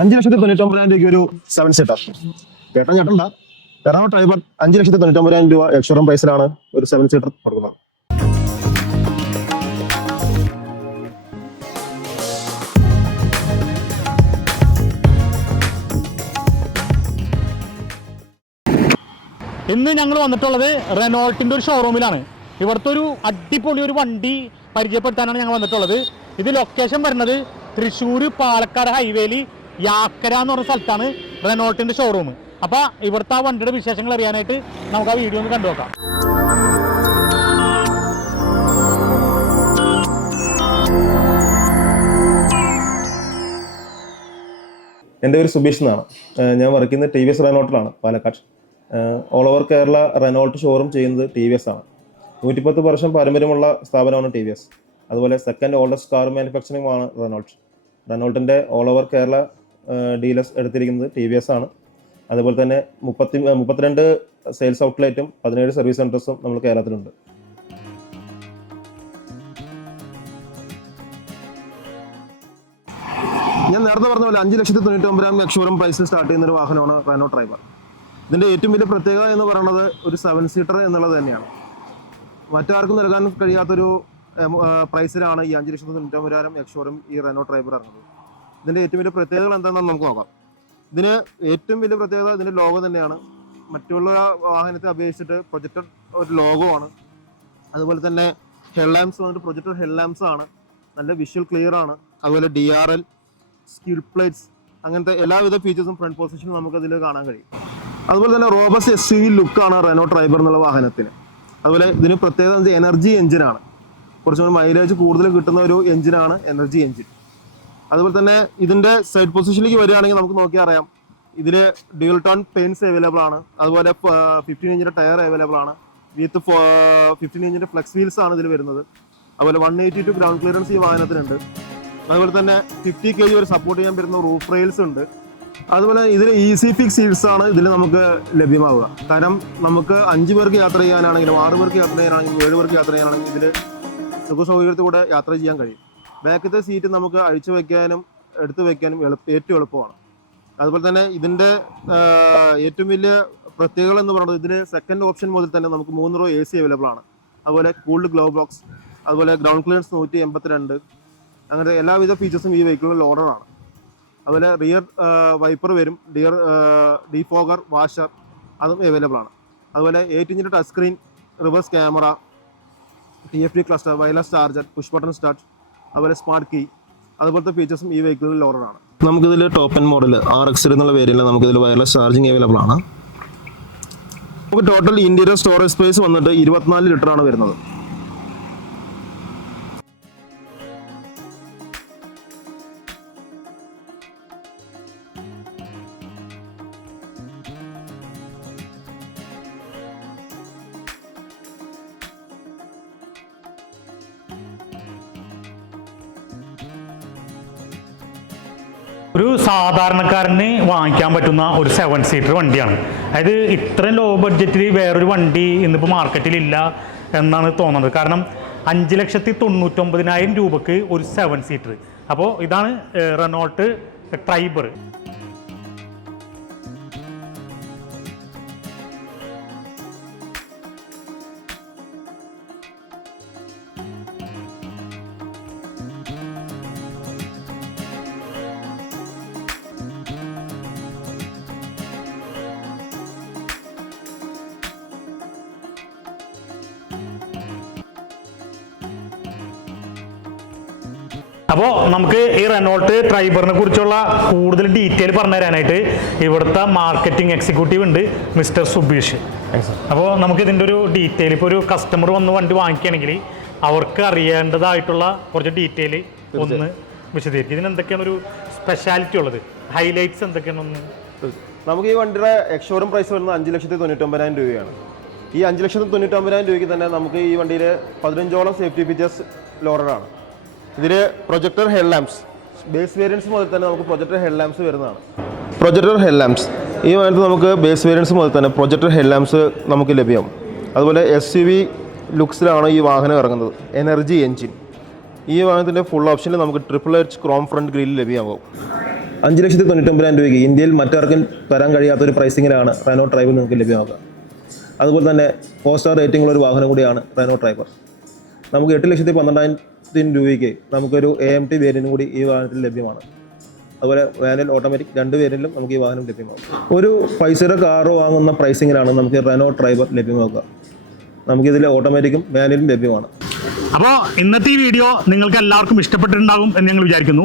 അഞ്ച് ലക്ഷത്തി തൊണ്ണൂറ്റൊമ്പതിനായിരം രൂപയ്ക്ക് ഒരു സെവൻ സീറ്റർ ചേട്ടൻ ചേട്ടണ്ട എറണാകുളം ഡ്രൈവർ അഞ്ച് ലക്ഷത്തി തൊണ്ണൂറ്റൊമ്പതിനായിരം രൂപ എക്സ്ഷോറൂം പ്രൈസിലാണ് ഒരു സെവൻ സീറ്റർ കൊടുക്കുന്നത്. ഇന്ന് ഞങ്ങൾ വന്നിട്ടുള്ളത് റെനോൾട്ടിന്റെ ഒരു ഷോറൂമിലാണ് ഇവിടുത്തെ ഒരു അടിപൊളി ഒരു വണ്ടി പരിചയപ്പെടുത്താനാണ് ഞങ്ങൾ വന്നിട്ടുള്ളത്. ഇത് ലൊക്കേഷൻ വരുന്നത് തൃശ്ശൂർ പാലക്കാട് ഹൈവേയിൽ യാക്കര എന്ന് പറഞ്ഞ സ്ഥലത്താണ് റെനോൾട്ടിന്റെ ഷോറൂം അപ്പോൾ ഇവിടുത്തെ ആ വണ്ടിയുടെ വിശേഷങ്ങൾ അറിയാനായിട്ട് നമുക്ക് ആ വീഡിയോ ഒന്ന് കണ്ടു നോക്കാം. എന്റെ പേര് സുബീഷ് എന്നാണ്. ഞാൻ വർക്ക് ചെയ്യുന്നത് T V S റെനോട്ടിലാണ് Palakkad. All over Kerala Renault showroom ചെയ്യുന്നത് ടി വി എസ് ആണ്. നൂറ്റിപ്പത്ത് വർഷം പാരമ്പര്യമുള്ള സ്ഥാപനമാണ് ടി വി എസ് അതുപോലെ സെക്കൻഡ് ഓൾഡസ്റ്റ് കാർ മാനുഫാക്ചറിംഗ് ആണ് റെനോൾട്ട് റെനോൾട്ടിന്റെ ഓൾ ഓവർ കേരള ഡീലേഴ്സ് എടുത്തിരിക്കുന്നത് ടി വി എസ് ആണ്. അതുപോലെ തന്നെ മുപ്പത്തി മുപ്പത്തിരണ്ട് സെയിൽസ് ഔട്ട്ലെറ്റും പതിനേഴ് സർവീസ് സെന്റേഴ്സും നമ്മൾ കേരളത്തിലുണ്ട്. ഞാൻ നേരത്തെ പറഞ്ഞ പോലെ അഞ്ച് ലക്ഷത്തി തൊണ്ണൂറ്റി ലക്ഷം പ്രൈസിൽ സ്റ്റാർട്ട് ചെയ്യുന്ന ഒരു വാഹനമാണ് റെനോ ഡ്രൈവർ ഇതിന്റെ ഏറ്റവും വലിയ പ്രത്യേകത എന്ന് പറയുന്നത് ഒരു സെവൻ സീറ്റർ എന്നുള്ളത് തന്നെയാണ്. മറ്റാർക്കും നൽകാൻ കഴിയാത്തൊരു പ്രൈസിലാണ് ഈ അഞ്ച് ലക്ഷത്തി തൊണ്ണൂറ്റി എക്സോറും ഈ റെനോ ഡ്രൈവർ ഇറങ്ങുന്നത്. ഇതിന്റെ ഏറ്റവും വലിയ പ്രത്യേകതകൾ എന്താണെന്ന് നമുക്ക് നോക്കാം. ഇതിന് ഏറ്റവും വലിയ പ്രത്യേകത ഇതിന്റെ ലോഗോ തന്നെയാണ്. മറ്റുള്ള വാഹനത്തെ അപേക്ഷിച്ചിട്ട് പ്രൊജക്റ്റഡ് ഒരു ലോഗോ ആണ്. അതുപോലെ തന്നെ ഹെഡ്ലാംസ് വന്നിട്ട് പ്രൊജക്റ്റഡ് ഹെഡ്ലാംസ് ആണ്. നല്ല വിഷ്വൽ ക്ലിയർ ആണ്. അതുപോലെ D R L skid plates അങ്ങനത്തെ എല്ലാവിധ ഫീച്ചേഴ്സും ഫ്രണ്ട് പൊസിഷനും നമുക്ക് അതിൽ കാണാൻ കഴിയും. അതുപോലെ തന്നെ റോബസ് എസ് യു വി ലുക്കാണ് റെനോ ട്രൈബർ എന്നുള്ള വാഹനത്തിന്. അതുപോലെ ഇതിന് പ്രത്യേകത എനർജി എഞ്ചിനാണ് കുറച്ചുകൂടി മൈലേജ് കൂടുതൽ കിട്ടുന്ന ഒരു എഞ്ചിനാണ് എനർജി എഞ്ചിൻ അതുപോലെ തന്നെ ഇതിന്റെ സൈഡ് പൊസിഷനിലേക്ക് വരികയാണെങ്കിൽ നമുക്ക് നോക്കി അറിയാം. ഇതിൽ ഡ്യൂൽ ടോൺ പെയിൻസ് അവൈലബിൾ ആണ്. അതുപോലെ ഫിഫ്റ്റീൻ ഇഞ്ചിന്റെ ടയർ അവൈലബിൾ ആണ്. വിത്ത് ഫിഫ്റ്റീൻ ഇഞ്ചിന്റെ ഫ്ലെക്സ് വീൽസ് ആണ് ഇതിൽ വരുന്നത്. അതുപോലെ one eighty two ground clearance ഈ വാഹനത്തിനുണ്ട്. അതുപോലെ തന്നെ ഫിഫ്റ്റി കെ ജി വരെ സപ്പോർട്ട് ചെയ്യാൻ വരുന്ന റൂഫ് റെയിൽസ് ഉണ്ട്. അതുപോലെ ഇതിൽ ഈസി ഫിക്സ് സീറ്റ്സ് ആണ് ഇതിൽ നമുക്ക് ലഭ്യമാവുക. കാരണം നമുക്ക് അഞ്ച് പേർക്ക് യാത്ര ചെയ്യാനാണെങ്കിലും ആറ് പേർക്ക് യാത്ര ചെയ്യാനാണെങ്കിലും ഏഴ് പേർക്ക് യാത്ര ചെയ്യാനാണെങ്കിലും ഇതിൽ സുഖ സൗകര്യത്തോടെ യാത്ര ചെയ്യാൻ കഴിയും. ബാക്കത്തെ സീറ്റ് നമുക്ക് അഴിച്ചു വയ്ക്കാനും എടുത്തു വയ്ക്കാനും എളുപ്പ ഏറ്റവും എളുപ്പമാണ്. അതുപോലെ തന്നെ ഇതിന്റെ ഏറ്റവും വലിയ പ്രത്യേകത എന്ന് പറയുന്നത് ഇതിന് സെക്കൻഡ് ഓപ്ഷൻ മുതൽ തന്നെ നമുക്ക് മൂന്ന് റോ എ സി അവൈലബിൾ ആണ്. അതുപോലെ കൂൾഡ് ഗ്ലോ ബോക്സ് അതുപോലെ ഗ്രൗണ്ട് ക്ലിയറൻസ് നൂറ്റി എൺപത്തിരണ്ട്. അങ്ങനത്തെ എല്ലാവിധ ഫീച്ചേഴ്സും ഈ വെഹിക്കിളിൽ ഓർഡറാണ് അതുപോലെ റിയർ വൈപ്പർ വരും. ഡിയർ ഡിഫോഗർ വാഷർ അതും അവൈലബിൾ ആണ്. അതുപോലെ eight ഇഞ്ചിന്റെ touch screen reverse camera T F D cluster wireless charger push button start അതുപോലെ സ്മാർട്ട് കീ അതുപോലത്തെ ഫീച്ചേഴ്സും ഈ വെഹിക്കിളിൽ ഓർഡറാണ് നമുക്കിതിൽ top and model R X എന്നുള്ള വേരിയന്റ് നമുക്കിതിൽ വയർലെസ് ചാർജിങ് അവൈലബിൾ ആണ്. നമുക്ക് ടോട്ടൽ ഇന്റീരിയർ സ്റ്റോറേജ് സ്പേസ് വന്നിട്ട് ഇരുപത്തിനാല് ലിറ്റർ ആണ് വരുന്നത്. ഒരു സാധാരണക്കാരന് വാങ്ങിക്കാൻ പറ്റുന്ന ഒരു സെവൻ സീറ്റർ വണ്ടിയാണ്. അതായത് ഇത്രയും ലോ ബഡ്ജറ്റിൽ വേറൊരു വണ്ടി ഇന്നിപ്പോൾ മാർക്കറ്റിലില്ല എന്നാണ് തോന്നുന്നത്. കാരണം അഞ്ച് ലക്ഷത്തി തൊണ്ണൂറ്റൊമ്പതിനായിരം രൂപക്ക് ഒരു സെവൻ സീറ്റർ അപ്പോൾ ഇതാണ് റെനോൾട്ട് ട്രൈബർ. അപ്പോൾ നമുക്ക് ഈ റെനോൾട്ട് ട്രൈബറിനെ കുറിച്ചുള്ള കൂടുതൽ ഡീറ്റെയിൽ പറഞ്ഞു തരാനായിട്ട് ഇവിടുത്തെ മാർക്കറ്റിംഗ് എക്സിക്യൂട്ടീവ് ഉണ്ട് മിസ്റ്റർ സുബീഷ്. അപ്പോൾ നമുക്ക് ഇതിന്റെ ഒരു ഡീറ്റെയിൽ ഇപ്പോൾ ഒരു കസ്റ്റമർ വന്ന് വണ്ടി വാങ്ങിക്കുകയാണെങ്കിൽ അവർക്ക് അറിയേണ്ടതായിട്ടുള്ള കുറച്ച് ഡീറ്റെയിൽ ഒന്ന് വിശദീകരിക്കും. ഇതിന് എന്തൊക്കെയാണ് ഒരു സ്പെഷ്യാലിറ്റി ഉള്ളത്? ഹൈലൈറ്റ്സ് എന്തൊക്കെയാണെന്ന് നമുക്ക് ഈ വണ്ടിയുടെ എക്സ്ഷോറും പ്രൈസ് വരുന്നത് അഞ്ച് ലക്ഷത്തി തൊണ്ണൂറ്റൊമ്പതിനായിരം രൂപയാണ്. ഈ അഞ്ച് ലക്ഷത്തി തൊണ്ണൂറ്റൊമ്പതിനായിരം രൂപയ്ക്ക് തന്നെ നമുക്ക് ഈ വണ്ടിയിൽ പതിനഞ്ചോളം സേഫ്റ്റി ഫീച്ചേഴ്സ് ലോഡറാണ് ഇതിൽ projector head lamps. Base variants മുതൽ തന്നെ നമുക്ക് പ്രൊജക്ടർ ഹെഡ് ലാംപ്സ് വരുന്നതാണ്. Projector head lamps. ഈ വാഹനത്തിൽ നമുക്ക് ബേസ് വേരിയൻസ് മുതൽ തന്നെ പ്രൊജക്ടർ ഹെഡ് ലാംപ്സ് നമുക്ക് ലഭ്യമാവും അതുപോലെ എസ് യു വി ലുക്സിലാണ് ഈ വാഹനം ഇറങ്ങുന്നത്. എനർജി എൻജിൻ ഈ വാഹനത്തിന്റെ ഫുൾ ഓപ്ഷനിൽ നമുക്ക് triple H chrome front grille ലഭ്യമാകും. അഞ്ച് ലക്ഷത്തി തൊണ്ണൂറ്റൊമ്പതിനായിരം രൂപയ്ക്ക് ഇന്ത്യയിൽ മറ്റാർക്കും തരാൻ കഴിയാത്ത ഒരു പ്രൈസിങ്ങിലാണ് റെനോ ഡ്രൈവർ നിങ്ങൾക്ക് ലഭ്യമാക്കുക. അതുപോലെ തന്നെ ഫോർ സ്റ്റാർ റേറ്റിംഗ് ഉള്ള ഒരു വാഹനം കൂടിയാണ് റെനോ ഡ്രൈവർ നമുക്ക് എട്ട് ലക്ഷത്തി പന്ത്രണ്ടായിരത്തിന് രൂപയ്ക്ക് നമുക്കൊരു എ എം ടി വേരിയന്റും കൂടി ഈ വാഹനത്തിൽ ലഭ്യമാണ്. അതുപോലെ വാനിൽ ഓട്ടോമാറ്റിക് രണ്ട് വേരിയന്റിലും നമുക്ക് ഈ വാഹനം ലഭ്യമാകും ഒരു പൈസയുടെ കാറ് വാങ്ങുന്ന പ്രൈസിങ്ങിലാണ് നമുക്ക് റെനോ ഡ്രൈവർ ലഭ്യമാക്കുക നമുക്കിതിൽ ഓട്ടോമാറ്റിക്കും വാനിലും ലഭ്യമാണ്. അപ്പോൾ ഇന്നത്തെ ഈ വീഡിയോ നിങ്ങൾക്ക് എല്ലാവർക്കും ഇഷ്ടപ്പെട്ടിട്ടുണ്ടാകും എന്ന് ഞങ്ങൾ വിചാരിക്കുന്നു.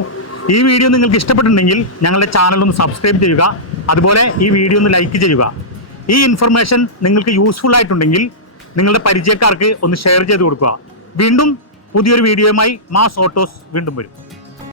ഈ വീഡിയോ നിങ്ങൾക്ക് ഇഷ്ടപ്പെട്ടിട്ടുണ്ടെങ്കിൽ ഞങ്ങളുടെ ചാനൽ ഒന്ന് സബ്സ്ക്രൈബ് ചെയ്യുക. അതുപോലെ ഈ വീഡിയോ ഒന്ന് ലൈക്ക് ചെയ്യുക. ഈ ഇൻഫർമേഷൻ നിങ്ങൾക്ക് യൂസ്ഫുൾ ആയിട്ടുണ്ടെങ്കിൽ നിങ്ങളുടെ പരിചയക്കാർക്ക് ഒന്ന് ഷെയർ ചെയ്ത് കൊടുക്കുക. വീണ്ടും പുതിയൊരു വീഡിയോയുമായി മാസ് ഓട്ടോസ് വീണ്ടും വരും.